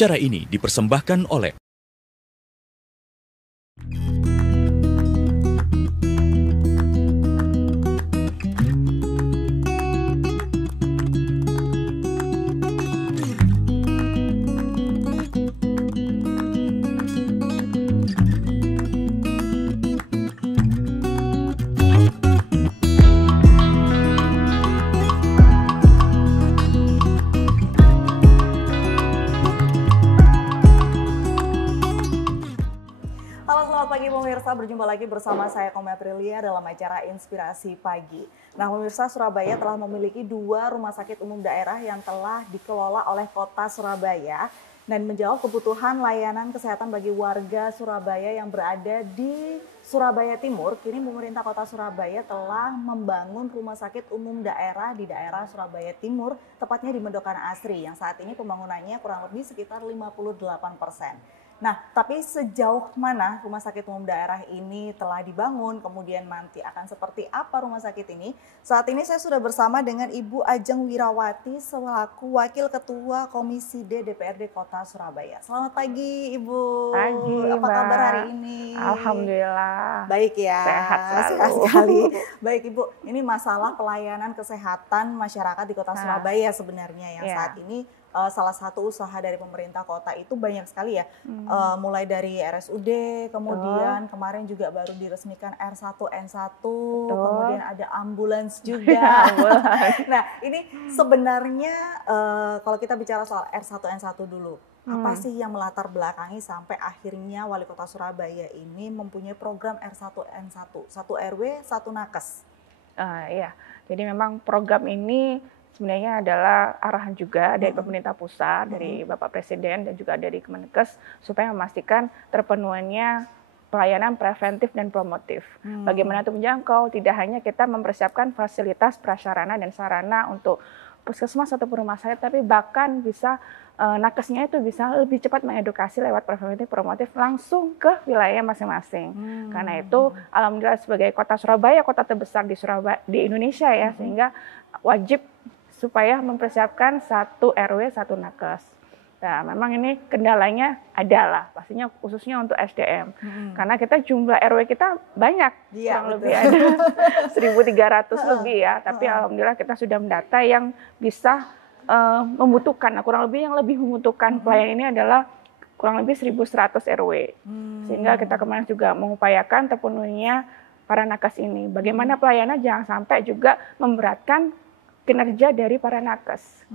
Acara ini dipersembahkan oleh pemirsa, berjumpa lagi bersama saya Komi Aprilia dalam acara Inspirasi Pagi. Nah pemirsa, Surabaya telah memiliki 2 rumah sakit umum daerah yang telah dikelola oleh Kota Surabaya dan menjawab kebutuhan layanan kesehatan bagi warga Surabaya yang berada di Surabaya Timur. Kini pemerintah Kota Surabaya telah membangun rumah sakit umum daerah di daerah Surabaya Timur, tepatnya di Mendokan Asri, yang saat ini pembangunannya kurang lebih sekitar 58%. Nah, tapi sejauh mana rumah sakit umum daerah ini telah dibangun, kemudian nanti akan seperti apa rumah sakit ini? Saat ini saya sudah bersama dengan Ibu Ajeng Wirawati selaku Wakil Ketua Komisi D DPRD Kota Surabaya. Selamat pagi, Ibu. Pagi, apa Mbak. kabar hari ini? Alhamdulillah. Baik ya. Sehat selalu. Sehat sekali. Baik, Ibu. Ini masalah pelayanan kesehatan masyarakat di Kota Surabaya sebenarnya yang saat ini salah satu usaha dari pemerintah kota itu banyak sekali ya, mulai dari RSUD, kemudian kemarin juga baru diresmikan R1N1, kemudian ada ambulans juga. Nah ini sebenarnya kalau kita bicara soal R1N1 dulu, apa sih yang melatar belakangi sampai akhirnya Wali Kota Surabaya ini mempunyai program R1N1, 1 RW, 1 nakes? Iya, jadi memang program ini sebenarnya adalah arahan juga dari pemerintah pusat, dari Bapak Presiden dan juga dari Kemenkes supaya memastikan terpenuhinya pelayanan preventif dan promotif. Bagaimana itu menjangkau, tidak hanya kita mempersiapkan fasilitas prasarana dan sarana untuk puskesmas atau rumah sakit, tapi bahkan bisa nakesnya itu bisa lebih cepat mengedukasi lewat preventif promotif langsung ke wilayah masing-masing. Karena itu alhamdulillah sebagai Kota Surabaya, kota terbesar di Indonesia ya, sehingga wajib supaya mempersiapkan 1 RW 1 nakes. Nah, memang ini kendalanya adalah pastinya khususnya untuk SDM. Karena kita jumlah RW kita banyak, kurang lebih ada 1.300 lebih ya. Tapi alhamdulillah kita sudah mendata yang bisa membutuhkan, kurang lebih yang lebih membutuhkan pelayanan ini adalah kurang lebih 1.100 RW. Sehingga kita kemarin juga mengupayakan terpenuhinya para nakes ini. Bagaimana pelayanan jangan sampai juga memberatkan kinerja dari para nakes.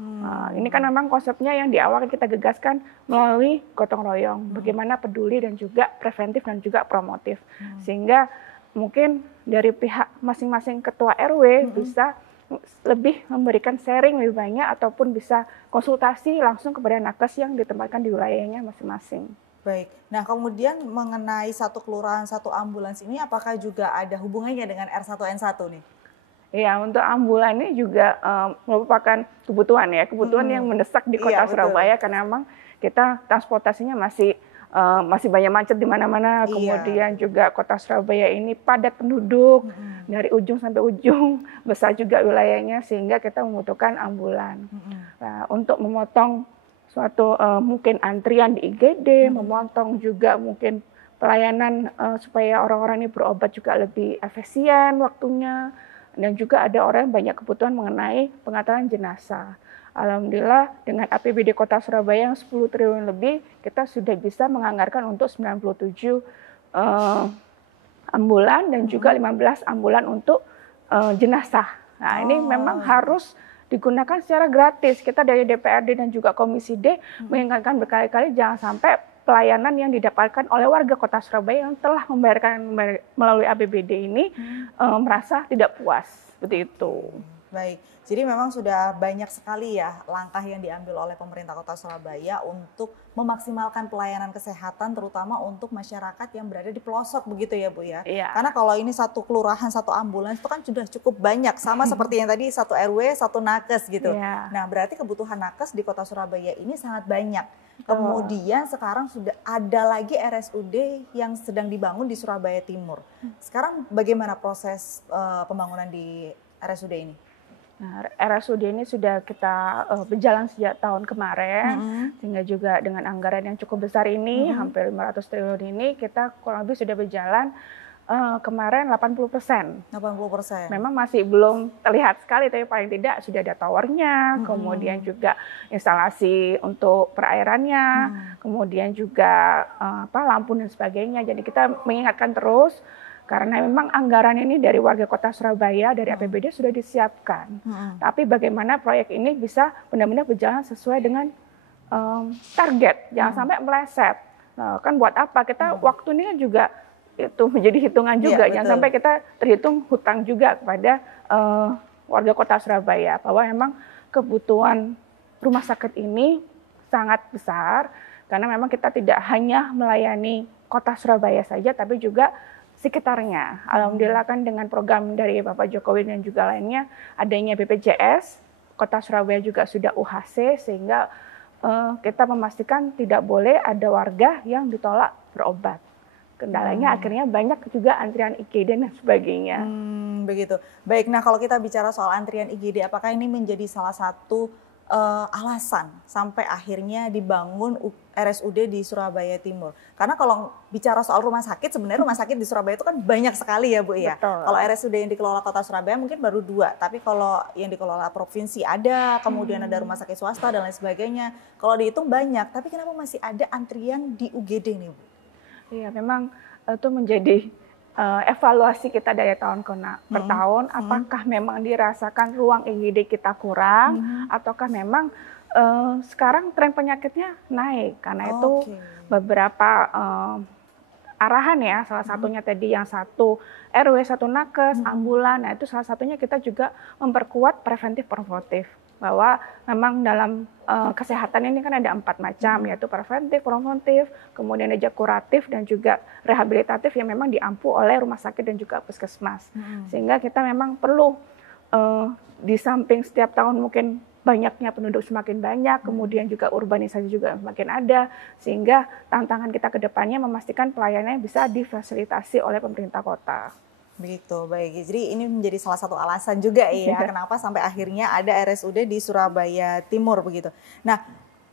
Ini kan memang konsepnya yang di awal kita gagaskan melalui gotong royong. Bagaimana peduli dan juga preventif dan juga promotif. Sehingga mungkin dari pihak masing-masing ketua RW bisa lebih memberikan sharing lebih banyak ataupun bisa konsultasi langsung kepada nakes yang ditempatkan di wilayahnya masing-masing. Baik, nah kemudian mengenai 1 kelurahan 1 ambulans ini apakah juga ada hubungannya dengan R1N1 nih? Ya, untuk ambulan ini juga merupakan kebutuhan ya, kebutuhan yang mendesak di Kota Surabaya karena memang kita transportasinya masih banyak macet di mana-mana. Kemudian juga Kota Surabaya ini padat penduduk dari ujung sampai ujung, besar juga wilayahnya sehingga kita membutuhkan ambulan. Nah, untuk memotong suatu mungkin antrian di IGD, memotong juga mungkin pelayanan supaya orang-orang ini berobat juga lebih efisien waktunya. Dan juga ada orang yang banyak kebutuhan mengenai pengantaran jenazah. Alhamdulillah dengan APBD Kota Surabaya yang 10 triliun lebih, kita sudah bisa menganggarkan untuk 97 ambulan dan juga 15 ambulan untuk jenazah. Nah ini memang harus digunakan secara gratis. Kita dari DPRD dan juga Komisi D mengingatkan berkali-kali jangan sampai pelayanan yang didapatkan oleh warga Kota Surabaya yang telah membayarkan melalui APBD ini merasa tidak puas, seperti itu. Baik, jadi memang sudah banyak sekali ya langkah yang diambil oleh pemerintah Kota Surabaya untuk memaksimalkan pelayanan kesehatan terutama untuk masyarakat yang berada di pelosok begitu ya Bu ya. Iya. Karena kalau ini 1 kelurahan 1 ambulans itu kan sudah cukup banyak, sama seperti yang tadi 1 RW 1 nakes gitu. Iya. Nah berarti kebutuhan nakes di Kota Surabaya ini sangat banyak. Kemudian sekarang sudah ada lagi RSUD yang sedang dibangun di Surabaya Timur. Sekarang bagaimana proses pembangunan di RSUD ini? Nah, RSUD ini sudah kita berjalan sejak tahun kemarin, sehingga juga dengan anggaran yang cukup besar ini, hampir 500 triliun ini, kita kurang lebih sudah berjalan kemarin 80%. 80%. Memang masih belum terlihat sekali, tapi paling tidak sudah ada towernya, kemudian juga instalasi untuk perairannya, kemudian juga lampu dan sebagainya. Jadi kita mengingatkan terus, karena memang anggaran ini dari warga kota Surabaya, dari APBD sudah disiapkan. Tapi bagaimana proyek ini bisa benar-benar berjalan sesuai dengan target, jangan sampai meleset. Nah, kan buat apa? Kita waktu ini kan juga itu menjadi hitungan juga, jangan sampai kita terhitung hutang juga kepada warga kota Surabaya. Bahwa memang kebutuhan rumah sakit ini sangat besar, karena memang kita tidak hanya melayani kota Surabaya saja, tapi juga sekitarnya. Alhamdulillah kan dengan program dari Bapak Jokowi dan juga lainnya, adanya BPJS, Kota Surabaya juga sudah UHC, sehingga kita memastikan tidak boleh ada warga yang ditolak berobat. Kendalanya akhirnya banyak juga antrian IGD dan sebagainya. Begitu. Baik, nah kalau kita bicara soal antrian IGD, apakah ini menjadi salah satu alasan sampai akhirnya dibangun RSUD di Surabaya Timur? Karena kalau bicara soal rumah sakit, sebenarnya rumah sakit di Surabaya itu kan banyak sekali ya Bu ya. Betul. Kalau RSUD yang dikelola kota Surabaya mungkin baru 2, tapi kalau yang dikelola provinsi ada, kemudian ada rumah sakit swasta dan lain sebagainya. Kalau dihitung banyak, tapi kenapa masih ada antrian di UGD nih Bu? Iya, memang itu menjadi evaluasi kita dari tahun ke tahun, apakah memang dirasakan ruang IGD kita kurang, ataukah memang sekarang tren penyakitnya naik, karena itu beberapa arahan ya, salah satunya tadi yang satu RW, satu nakes, ambulan, nah itu salah satunya kita juga memperkuat preventif promotif. Bahwa memang dalam kesehatan ini kan ada 4 macam, yaitu preventif, promotif, kemudian ada kuratif dan juga rehabilitatif yang memang diampu oleh rumah sakit dan juga puskesmas. Sehingga kita memang perlu di samping setiap tahun mungkin banyaknya penduduk semakin banyak, kemudian juga urbanisasi juga semakin ada, sehingga tantangan kita ke depannya memastikan pelayanannya bisa difasilitasi oleh pemerintah kota. Begitu, baik. Jadi ini menjadi salah satu alasan juga ya kenapa sampai akhirnya ada RSUD di Surabaya Timur begitu. Nah,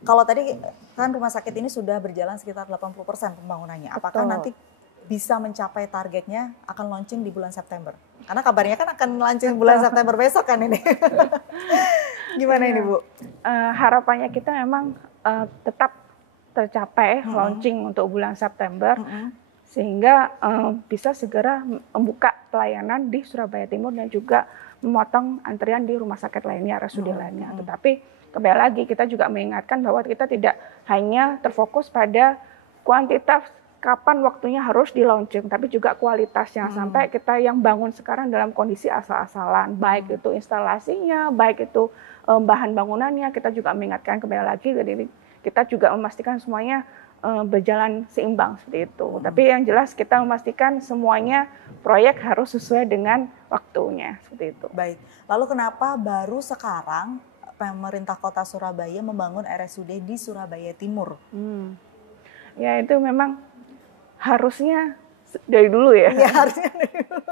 kalau tadi kan rumah sakit ini sudah berjalan sekitar 80% pembangunannya. Apakah nanti bisa mencapai targetnya akan launching di bulan September? Karena kabarnya kan akan launching bulan September besok kan ini. Gimana ini Bu? Harapannya kita memang tetap tercapai launching untuk bulan September. Sehingga bisa segera membuka pelayanan di Surabaya Timur dan juga memotong antrian di rumah sakit lainnya, RSUD lainnya. Tetapi kembali lagi kita juga mengingatkan bahwa kita tidak hanya terfokus pada kuantitas kapan waktunya harus di launching, tapi juga kualitasnya. Sampai kita yang bangun sekarang dalam kondisi asal-asalan, baik itu instalasinya, baik itu bahan bangunannya, kita juga mengingatkan kembali lagi, jadi kita juga memastikan semuanya berjalan seimbang seperti itu. Tapi yang jelas kita memastikan semuanya proyek harus sesuai dengan waktunya seperti itu. Baik. Lalu kenapa baru sekarang pemerintah kota Surabaya membangun RSUD di Surabaya Timur? Ya itu memang harusnya dari dulu ya. Iya harusnya dari dulu.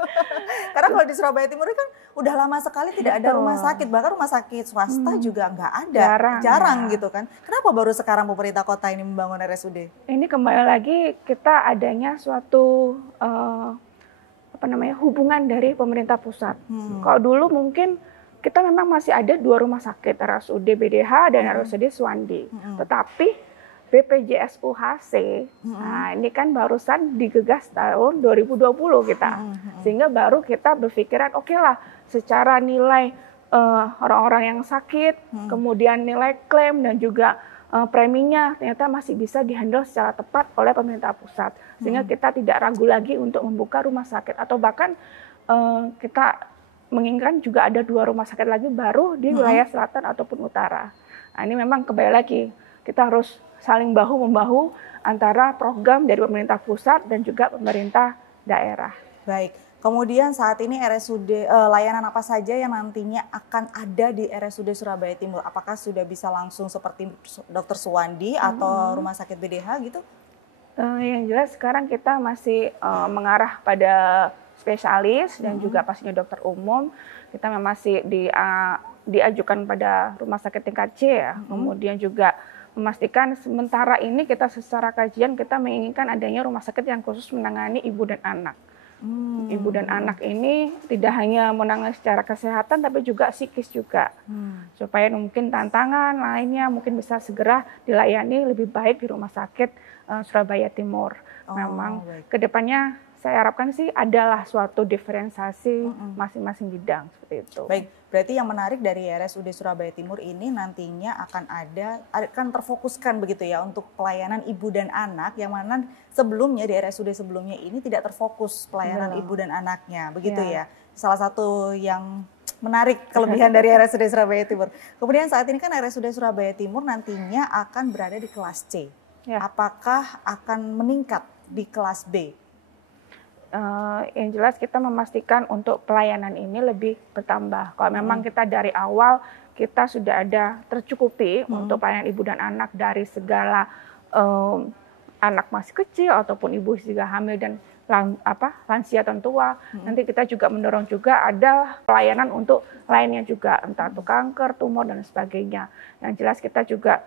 Karena kalau di Surabaya Timur kan udah lama sekali tidak ada rumah sakit, bahkan rumah sakit swasta juga nggak ada, jarang gitu kan. Kenapa baru sekarang pemerintah kota ini membangun RSUD? Ini kembali lagi kita adanya suatu hubungan dari pemerintah pusat. Kalau dulu mungkin kita memang masih ada 2 rumah sakit, RSUD BDH dan RSUD Suwandi. Tetapi BPJS UHC, nah ini kan barusan digegas tahun 2020 kita. Sehingga baru kita berpikiran, oke lah secara nilai orang-orang yang sakit, kemudian nilai klaim dan juga preminya ternyata masih bisa dihandle secara tepat oleh pemerintah pusat. Sehingga kita tidak ragu lagi untuk membuka rumah sakit. Atau bahkan kita menginginkan juga ada 2 rumah sakit lagi baru di wilayah selatan ataupun utara. Nah ini memang kembali lagi, kita harus saling bahu-membahu antara program dari pemerintah pusat dan juga pemerintah daerah. Baik, kemudian saat ini RSUD layanan apa saja yang nantinya akan ada di RSUD Surabaya Timur? Apakah sudah bisa langsung seperti Dr. Suwandi atau rumah sakit BDH gitu? Yang jelas sekarang kita masih mengarah pada spesialis dan juga pastinya dokter umum, kita masih diajukan pada rumah sakit tingkat C ya. Kemudian juga memastikan sementara ini kita secara kajian kita menginginkan adanya rumah sakit yang khusus menangani ibu dan anak. Ibu dan anak ini tidak hanya menangani secara kesehatan tapi juga psikis juga. Supaya mungkin tantangan lainnya mungkin bisa segera dilayani lebih baik di Rumah Sakit Surabaya Timur. Memang kedepannya saya harapkan sih adalah suatu diferensiasi masing-masing bidang seperti itu. Baik, berarti yang menarik dari RSUD Surabaya Timur ini nantinya akan terfokuskan begitu ya untuk pelayanan ibu dan anak, yang mana sebelumnya di RSUD sebelumnya ini tidak terfokus pelayanan ibu dan anaknya, begitu ya. Salah satu yang menarik kelebihan dari RSUD Surabaya Timur. Kemudian saat ini kan RSUD Surabaya Timur nantinya akan berada di kelas C. Apakah akan meningkat di kelas B? Yang jelas kita memastikan untuk pelayanan ini lebih bertambah. Kalau memang kita dari awal kita sudah ada tercukupi untuk pelayanan ibu dan anak dari segala anak masih kecil ataupun ibu juga hamil dan lansia dan tua. Nanti kita juga mendorong juga ada pelayanan untuk lainnya juga, entah itu kanker, tumor dan sebagainya. Yang jelas kita juga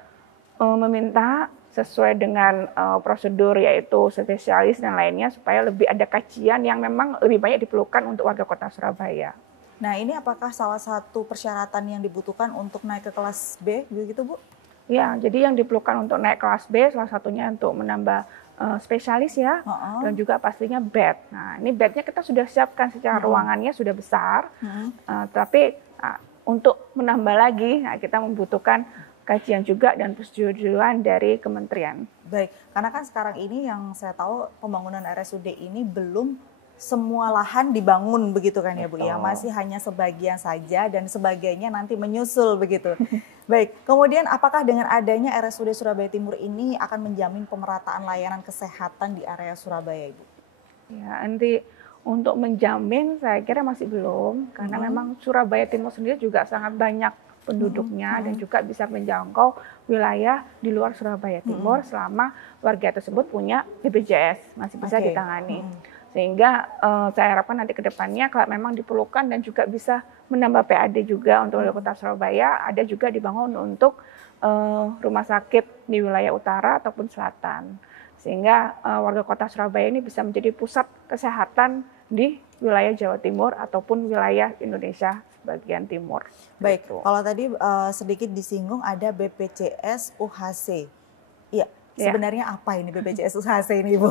meminta sesuai dengan prosedur yaitu spesialis dan lainnya supaya lebih ada kajian yang memang lebih banyak diperlukan untuk warga Kota Surabaya. Nah, ini apakah salah satu persyaratan yang dibutuhkan untuk naik ke kelas B begitu, Bu? Ya, jadi yang diperlukan untuk naik kelas B salah satunya untuk menambah spesialis ya, dan juga pastinya bed. Nah, ini bednya kita sudah siapkan secara ruangannya sudah besar, tapi untuk menambah lagi kita membutuhkan kajian juga dan persetujuan dari kementerian. Baik, karena kan sekarang ini yang saya tahu pembangunan RSUD ini belum semua lahan dibangun begitu kan ya Bu ya, masih hanya sebagian saja dan sebagainya nanti menyusul begitu. Baik, kemudian apakah dengan adanya RSUD Surabaya Timur ini akan menjamin pemerataan layanan kesehatan di area Surabaya Ibu? Ya, nanti untuk menjamin saya kira masih belum, karena memang Surabaya Timur sendiri juga sangat banyak penduduknya dan juga bisa menjangkau wilayah di luar Surabaya Timur selama warga tersebut punya BPJS masih bisa ditangani. Sehingga saya harapkan nanti ke depannya kalau memang diperlukan dan juga bisa menambah PAD juga untuk Kota Surabaya, ada juga dibangun untuk rumah sakit di wilayah utara ataupun selatan. Sehingga warga Kota Surabaya ini bisa menjadi pusat kesehatan di wilayah Jawa Timur ataupun wilayah Indonesia bagian timur. Baik, gitu. Kalau tadi sedikit disinggung ada BPJS UHC. Iya, sebenarnya apa ini BPJS UHC ini, Bu?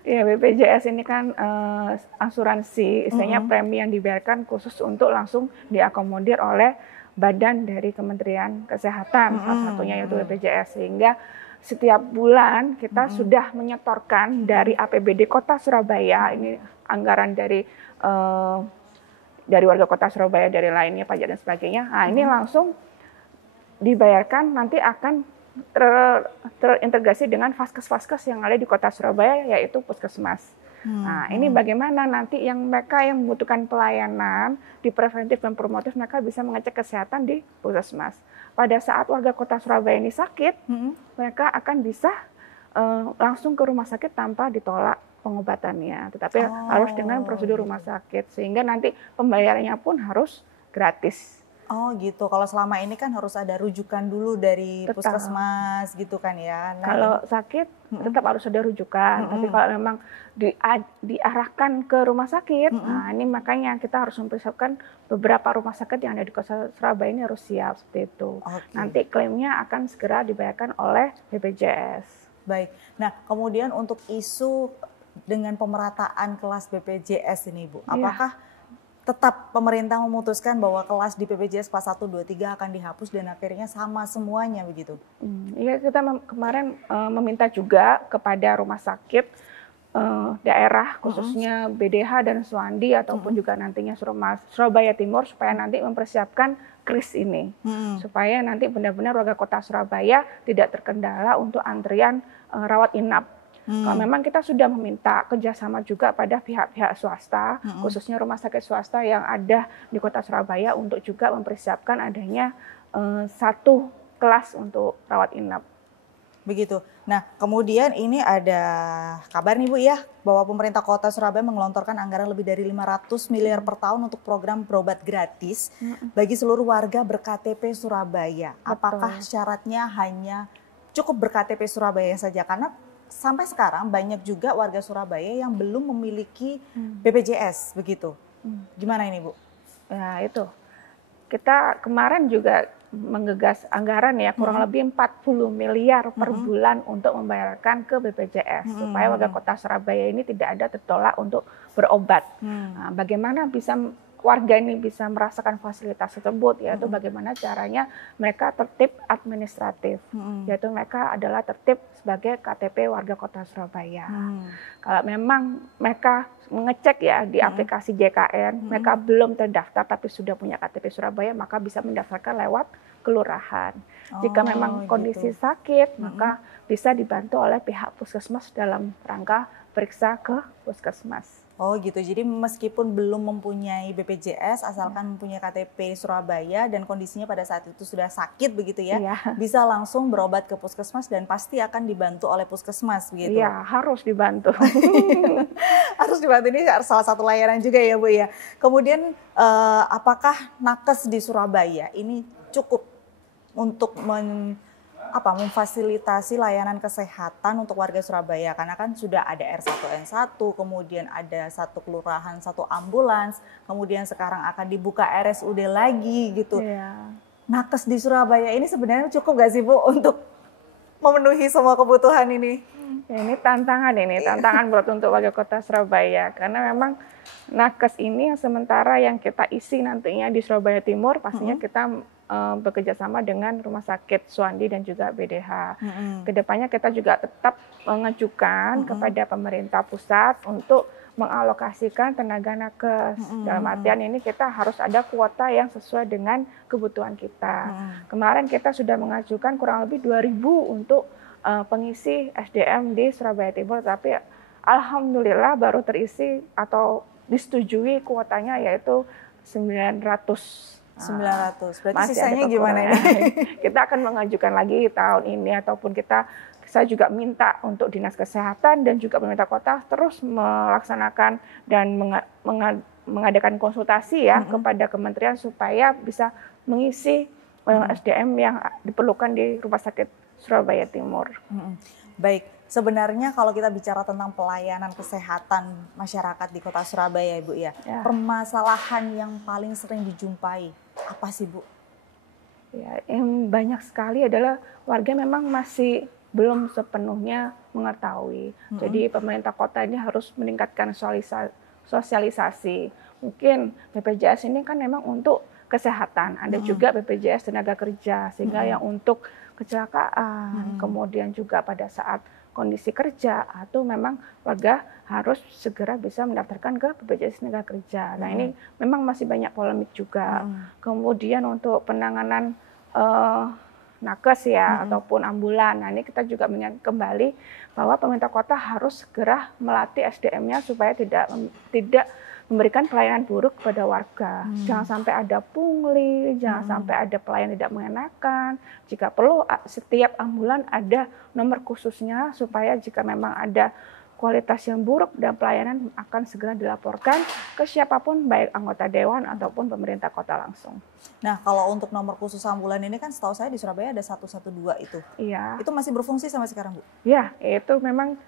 Ya, BPJS ini kan asuransi, istilahnya premi yang dibayarkan khusus untuk langsung diakomodir oleh badan dari Kementerian Kesehatan, salah satunya yaitu BPJS. Sehingga setiap bulan kita sudah menyetorkan dari APBD Kota Surabaya, ini anggaran dari warga Kota Surabaya, dari lainnya pajak dan sebagainya. Nah, ini langsung dibayarkan, nanti akan terintegrasi dengan vaskes-vaskes yang ada di Kota Surabaya, yaitu puskesmas. Nah, ini bagaimana nanti yang mereka yang membutuhkan pelayanan di preventif dan promotif, mereka bisa mengecek kesehatan di puskesmas. Pada saat warga Kota Surabaya ini sakit, mereka akan bisa langsung ke rumah sakit tanpa ditolak pengobatannya, tetapi harus dengan prosedur rumah sakit, sehingga nanti pembayarannya pun harus gratis. Oh gitu, kalau selama ini kan harus ada rujukan dulu dari puskesmas gitu kan ya. Nah, kalau sakit tetap harus ada rujukan, tapi kalau memang diarahkan ke rumah sakit, nah ini makanya kita harus mempersiapkan beberapa rumah sakit yang ada di Kota Surabaya ini harus siap seperti itu. Nanti klaimnya akan segera dibayarkan oleh BPJS. Baik, nah kemudian untuk isu dengan pemerataan kelas BPJS ini Bu, apakah tetap pemerintah memutuskan bahwa kelas di BPJS kelas 1, 2, 3 akan dihapus dan akhirnya sama semuanya begitu? Iya, kita kemarin meminta juga kepada rumah sakit daerah khususnya BDH dan Suwandi ataupun juga nantinya Surabaya Timur supaya nanti mempersiapkan kris ini supaya nanti benar-benar warga Kota Surabaya tidak terkendala untuk antrian rawat inap. Kalau memang kita sudah meminta kerjasama juga pada pihak-pihak swasta, khususnya rumah sakit swasta yang ada di Kota Surabaya untuk juga mempersiapkan adanya satu kelas untuk rawat inap. Begitu. Nah, kemudian ini ada kabar nih Bu ya, bahwa pemerintah Kota Surabaya menggelontorkan anggaran lebih dari 500 miliar per tahun untuk program berobat gratis bagi seluruh warga ber-KTP Surabaya. Apakah syaratnya hanya cukup ber-KTP Surabaya saja? Karena sampai sekarang banyak juga warga Surabaya yang belum memiliki BPJS begitu. Gimana ini Bu? Ya itu, kita kemarin juga menggagas anggaran ya kurang lebih 40 miliar per bulan untuk membayarkan ke BPJS supaya warga Kota Surabaya ini tidak ada tertolak untuk berobat. Nah, bagaimana bisa warga ini bisa merasakan fasilitas tersebut, yaitu bagaimana caranya mereka tertib administratif, yaitu mereka adalah tertib sebagai KTP warga Kota Surabaya. Kalau memang mereka mengecek ya di aplikasi JKN, mereka belum terdaftar tapi sudah punya KTP Surabaya, maka bisa mendaftarkan lewat kelurahan. Jika memang kondisi sakit, maka bisa dibantu oleh pihak puskesmas dalam rangka periksa ke puskesmas. Oh gitu, jadi meskipun belum mempunyai BPJS, asalkan mempunyai KTP Surabaya dan kondisinya pada saat itu sudah sakit begitu ya, bisa langsung berobat ke puskesmas dan pasti akan dibantu oleh puskesmas begitu? Iya, harus dibantu. Harus dibantu, ini salah satu layanan juga ya Bu ya. Kemudian apakah nakes di Surabaya ini cukup untuk memfasilitasi layanan kesehatan untuk warga Surabaya, karena kan sudah ada R1N1, kemudian ada satu kelurahan, satu ambulans, kemudian sekarang akan dibuka RSUD lagi gitu. Nakes di Surabaya ini sebenarnya cukup gak sih Bu untuk memenuhi semua kebutuhan ini? Ya, ini tantangan berat untuk warga Kota Surabaya, karena memang nakes ini yang sementara yang kita isi nantinya di Surabaya Timur pastinya kita bekerja sama dengan Rumah Sakit Suwandi dan juga BDH. Kedepannya kita juga tetap mengajukan kepada pemerintah pusat untuk mengalokasikan tenaga nakes. Dalam artian ini kita harus ada kuota yang sesuai dengan kebutuhan kita. Kemarin kita sudah mengajukan kurang lebih 2.000 untuk pengisi SDM di Surabaya Timur, tapi alhamdulillah baru terisi atau disetujui kuotanya yaitu 900. 900. Berarti sisanya gimana ini? Kita akan mengajukan lagi tahun ini, ataupun saya juga minta untuk Dinas Kesehatan dan juga pemerintah kota terus melaksanakan dan mengadakan konsultasi ya kepada kementerian supaya bisa mengisi SDM yang diperlukan di Rumah Sakit Surabaya Timur. Baik, sebenarnya kalau kita bicara tentang pelayanan kesehatan masyarakat di Kota Surabaya Ibu ya, permasalahan yang paling sering dijumpai apa sih Bu? Ya, yang banyak sekali adalah warga memang masih belum sepenuhnya mengetahui. Jadi pemerintah kota ini harus meningkatkan sosialisasi. Mungkin BPJS ini kan memang untuk kesehatan, ada juga BPJS tenaga kerja, sehingga yang untuk kecelakaan, kemudian juga pada saat kondisi kerja, atau memang warga harus segera bisa mendaftarkan ke BPJS tenaga kerja. Nah ini memang masih banyak polemik juga. Kemudian untuk penanganan nakes ya ataupun ambulan. Nah ini kita juga mengingat kembali bahwa pemerintah kota harus segera melatih SDM-nya supaya tidak memberikan pelayanan buruk kepada warga. Jangan sampai ada pungli, jangan sampai ada pelayan tidak mengenakan. Jika perlu setiap ambulan ada nomor khususnya supaya jika memang ada kualitas yang buruk dan pelayanan akan segera dilaporkan ke siapapun, baik anggota dewan ataupun pemerintah kota langsung. Nah, kalau untuk nomor khusus ambulan ini kan setahu saya di Surabaya ada 112 itu. Iya. Itu masih berfungsi sampai sekarang, Bu? Iya, itu memang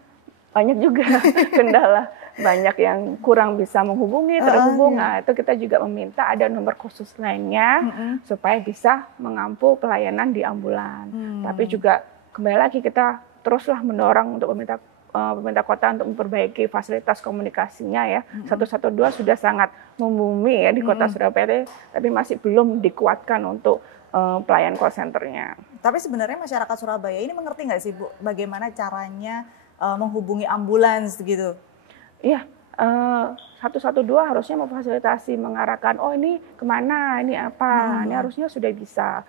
banyak juga kendala. Banyak yang kurang bisa menghubungi, terhubung. Nah, itu kita juga meminta ada nomor khusus lainnya supaya bisa mengampu pelayanan di ambulan. Tapi juga kembali lagi kita teruslah mendorong untuk pemerintah kota untuk memperbaiki fasilitas komunikasinya ya. 112 sudah sangat membumi ya di Kota Surabaya, tapi masih belum dikuatkan untuk pelayan call center-nya. Tapi sebenarnya masyarakat Surabaya ini mengerti nggak sih Bu, bagaimana caranya menghubungi ambulans gitu? Iya, 112 harusnya memfasilitasi, mengarahkan, oh ini kemana, ini apa, ini harusnya sudah bisa.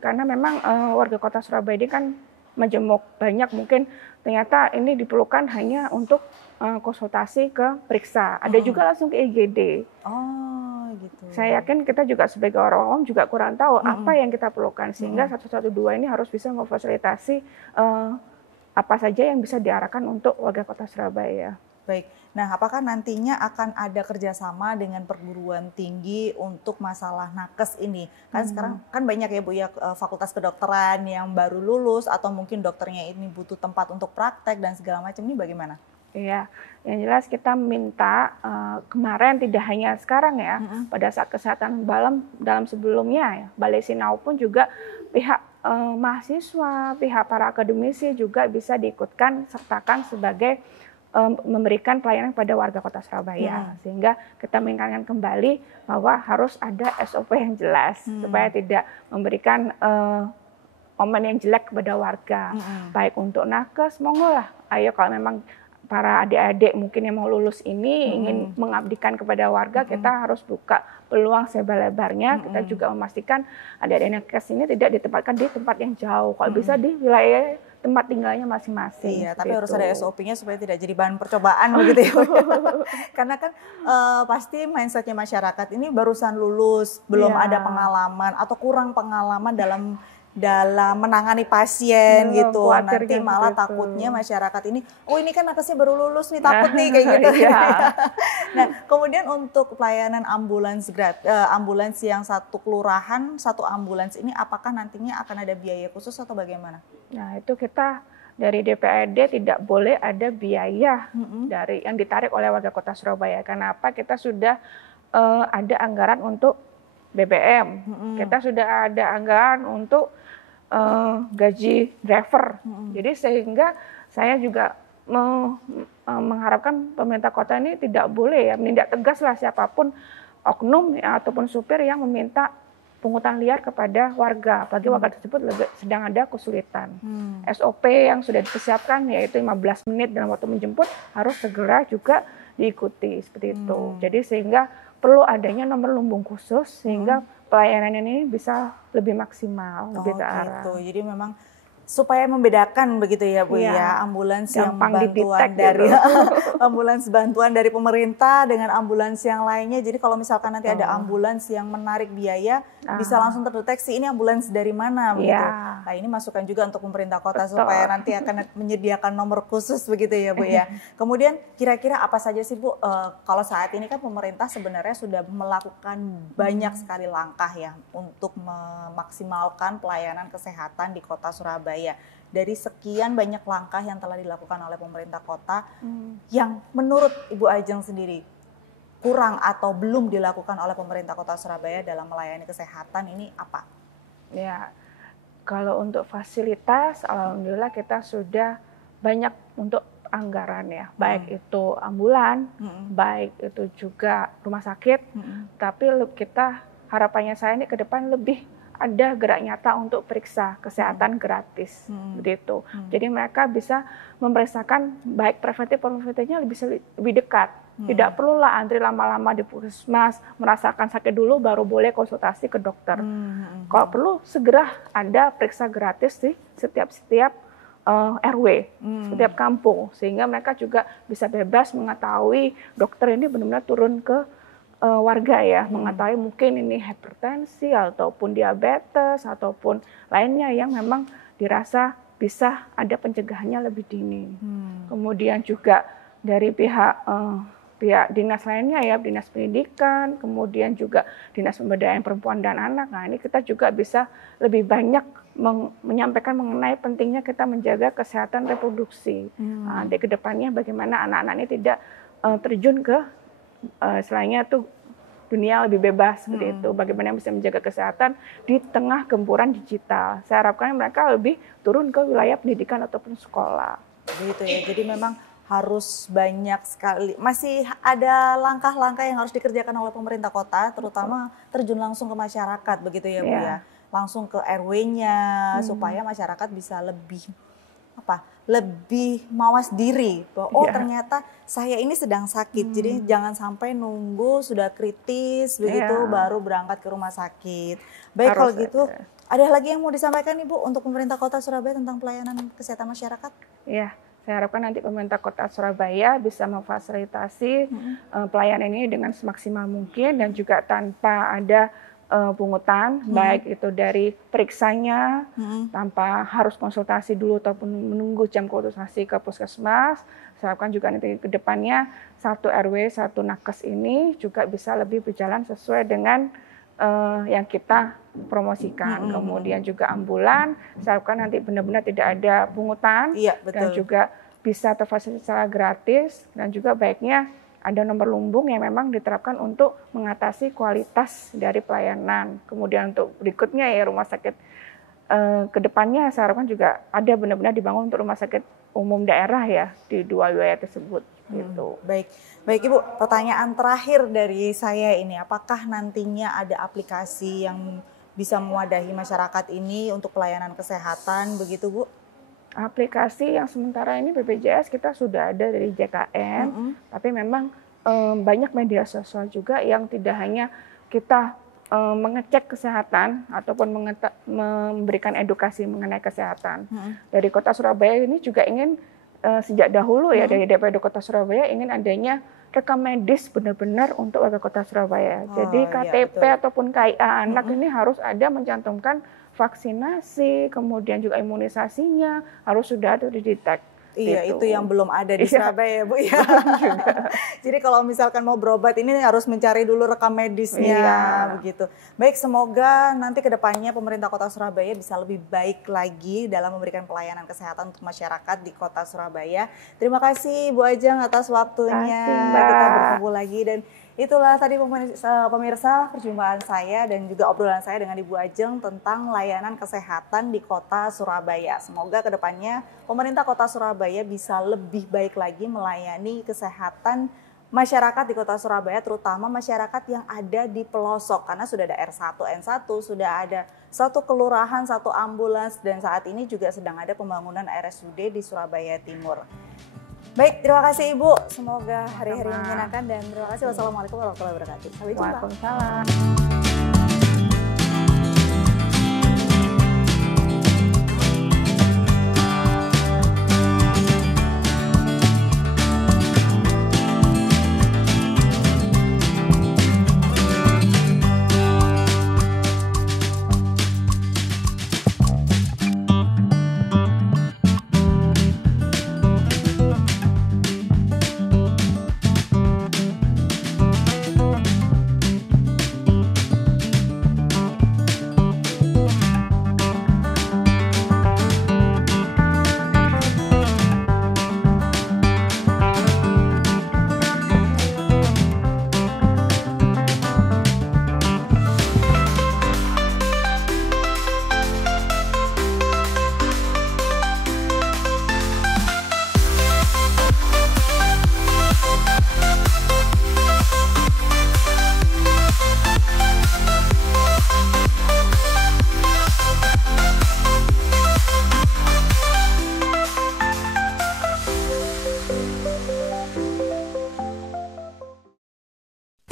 Karena memang warga Kota Surabaya ini kan majemuk, banyak mungkin ternyata ini diperlukan hanya untuk konsultasi ke periksa. Ada juga langsung ke IGD. gitu. Saya yakin kita juga sebagai orang awam juga kurang tahu apa yang kita perlukan, sehingga 112 ini harus bisa memfasilitasi apa saja yang bisa diarahkan untuk warga Kota Surabaya. Baik, nah apakah nantinya akan ada kerjasama dengan perguruan tinggi untuk masalah nakes ini? Kan sekarang kan banyak ya Bu ya fakultas kedokteran yang baru lulus atau mungkin dokternya ini butuh tempat untuk praktek dan segala macam, ini bagaimana? Iya, yang jelas kita minta kemarin tidak hanya sekarang ya, pada saat kesehatan dalam sebelumnya ya, Balai Sinau pun juga pihak mahasiswa, pihak para akademisi juga bisa diikutkan sertakan sebagai memberikan pelayanan pada warga Kota Surabaya, sehingga kita mengingatkan kembali bahwa harus ada SOP yang jelas supaya tidak memberikan komen yang jelek kepada warga, baik untuk nakes, monggo lah, ayo kalau memang para adik-adik mungkin yang mau lulus ini ingin mengabdikan kepada warga, kita harus buka peluang selebar-lebarnya. Kita juga memastikan adik-adik nakes ini tidak ditempatkan di tempat yang jauh, kalau bisa di wilayah tempat tinggalnya masing-masing. Iya, tapi harus ada SOP-nya supaya tidak jadi bahan percobaan begitu ya. Karena kan pasti mindsetnya masyarakat ini barusan lulus, belum ada pengalaman atau kurang pengalaman dalam menangani pasien gitu. Nanti malah takutnya masyarakat ini, oh ini kan nakesnya baru lulus nih, takut nih kayak gitu. Nah, kemudian untuk pelayanan ambulans ambulans yang satu kelurahan, satu ambulans ini apakah nantinya akan ada biaya khusus atau bagaimana? Nah, itu kita dari DPRD tidak boleh ada biaya dari yang ditarik oleh warga Kota Surabaya. Kenapa? Kita sudah ada anggaran untuk BBM, kita sudah ada anggaran untuk gaji driver. Jadi sehingga saya juga mengharapkan pemerintah kota ini tidak boleh ya menindak tegas lah siapapun oknum ya, ataupun supir yang meminta pungutan liar kepada warga, apalagi warga tersebut sedang ada kesulitan. SOP yang sudah disiapkan yaitu 15 menit dalam waktu menjemput harus segera juga diikuti seperti itu. Jadi sehingga perlu adanya nomor lumbung khusus sehingga pelayanan ini bisa lebih maksimal, lebih terarah. Gitu. Jadi memang supaya membedakan begitu ya Bu ya, ambulans yang bantuan dari ambulans bantuan dari pemerintah dengan ambulans yang lainnya. Jadi kalau misalkan nanti ada ambulans yang menarik biaya, bisa langsung terdeteksi ini ambulans dari mana begitu. Nah, ini masukan juga untuk pemerintah kota supaya nanti akan menyediakan nomor khusus begitu ya Bu ya. Kemudian kira-kira apa saja sih Bu, kalau saat ini kan pemerintah sebenarnya sudah melakukan banyak sekali langkah ya untuk memaksimalkan pelayanan kesehatan di Kota Surabaya. Dari sekian banyak langkah yang telah dilakukan oleh pemerintah kota, yang menurut Ibu Ajeng sendiri kurang atau belum dilakukan oleh pemerintah Kota Surabaya dalam melayani kesehatan ini apa? Ya, kalau untuk fasilitas, alhamdulillah kita sudah banyak untuk anggaran ya, baik itu ambulan, baik itu juga rumah sakit, tapi kita harapannya saya ini ke depan lebih ada gerak nyata untuk periksa kesehatan gratis, begitu. Jadi mereka bisa memeriksakan baik preventif-preventifnya lebih dekat. Tidak perlulah antri lama-lama di puskesmas, merasakan sakit dulu baru boleh konsultasi ke dokter. Kalau perlu segera ada periksa gratis di setiap RW, setiap kampung, sehingga mereka juga bisa bebas mengetahui dokter ini benar-benar turun ke warga ya, mengetahui mungkin ini hipertensi ataupun diabetes ataupun lainnya yang memang dirasa bisa ada pencegahannya lebih dini. Kemudian juga dari pihak dinas lainnya ya, dinas pendidikan, kemudian juga dinas pemberdayaan perempuan dan anak. Nah, ini kita juga bisa lebih banyak menyampaikan mengenai pentingnya kita menjaga kesehatan reproduksi. Nanti ke depannya bagaimana anak-anak ini tidak terjun ke selainnya tuh dunia lebih bebas seperti itu. Bagaimana bisa menjaga kesehatan di tengah gempuran digital. Saya harapkan mereka lebih turun ke wilayah pendidikan ataupun sekolah. Begitu ya. Jadi memang harus banyak sekali. Masih ada langkah-langkah yang harus dikerjakan oleh pemerintah kota, terutama terjun langsung ke masyarakat begitu ya Bu ya. Langsung ke RW-nya supaya masyarakat bisa lebih lebih mawas diri bahwa ternyata saya ini sedang sakit, jadi jangan sampai nunggu sudah kritis begitu baru berangkat ke rumah sakit. Baik, kalau gitu ada lagi yang mau disampaikan Ibu untuk pemerintah Kota Surabaya tentang pelayanan kesehatan masyarakat? Iya, saya harapkan nanti pemerintah Kota Surabaya bisa memfasilitasi pelayanan ini dengan semaksimal mungkin dan juga tanpa ada pungutan, baik itu dari periksanya, tanpa harus konsultasi dulu ataupun menunggu jam konsultasi ke puskesmas. Saya harapkan juga nanti ke depannya satu RW, satu nakes ini juga bisa lebih berjalan sesuai dengan yang kita promosikan. Kemudian juga ambulan, saya harapkan nanti benar-benar tidak ada pungutan, dan juga bisa terfasilitasi secara gratis, dan juga baiknya ada nomor lumbung yang memang diterapkan untuk mengatasi kualitas dari pelayanan. Kemudian untuk berikutnya ya rumah sakit ke depannya saya harapkan juga ada benar-benar dibangun untuk rumah sakit umum daerah ya di 2 wilayah tersebut. Gitu. Baik Ibu, pertanyaan terakhir dari saya ini, apakah nantinya ada aplikasi yang bisa mewadahi masyarakat ini untuk pelayanan kesehatan begitu Bu? Aplikasi yang sementara ini BPJS kita sudah ada dari JKN, tapi memang banyak media sosial juga yang tidak hanya kita mengecek kesehatan ataupun memberikan edukasi mengenai kesehatan. Dari Kota Surabaya ini juga ingin sejak dahulu ya dari DPRD Kota Surabaya ingin adanya rekam medis benar-benar untuk warga Kota Surabaya. Jadi KTP ataupun KIA anak ini harus ada mencantumkan vaksinasi, kemudian juga imunisasinya harus sudah ada didetek. Iya, gitu. itu yang belum ada di Surabaya, Bu ya. Jadi kalau misalkan mau berobat ini harus mencari dulu rekam medisnya, begitu. Baik, semoga nanti ke depannya pemerintah Kota Surabaya bisa lebih baik lagi dalam memberikan pelayanan kesehatan untuk masyarakat di Kota Surabaya. Terima kasih Bu Ajeng atas waktunya. Kita bertemu lagi dan itulah tadi pemirsa perjumpaan saya dan juga obrolan saya dengan Ibu Ajeng tentang layanan kesehatan di Kota Surabaya. Semoga kedepannya pemerintah Kota Surabaya bisa lebih baik lagi melayani kesehatan masyarakat di Kota Surabaya, terutama masyarakat yang ada di pelosok. Karena sudah ada R1, N1, sudah ada satu kelurahan, satu ambulans, dan saat ini juga sedang ada pembangunan RSUD di Surabaya Timur. Baik, terima kasih Ibu. Semoga hari-hari menyenangkan dan terima kasih. Wassalamualaikum warahmatullahi wabarakatuh. Sampai jumpa. Waalaikumsalam.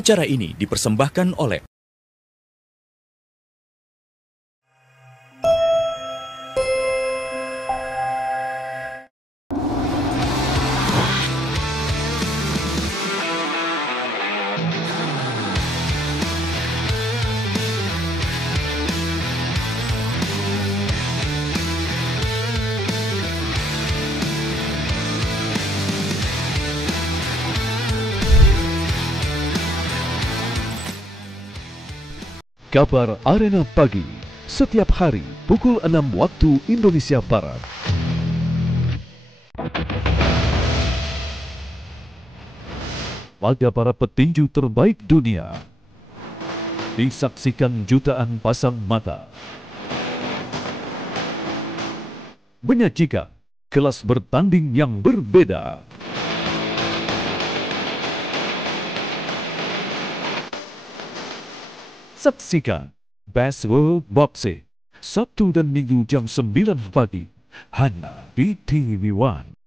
Acara ini dipersembahkan oleh Kabar Arena Pagi, setiap hari pukul 6 waktu Indonesia Barat. Pada para petinju terbaik dunia, disaksikan jutaan pasang mata. Menyajikan kelas bertanding yang berbeda. Saksikan Best World Boxing Sabtu dan Minggu jam 9 pagi hanya di TV One.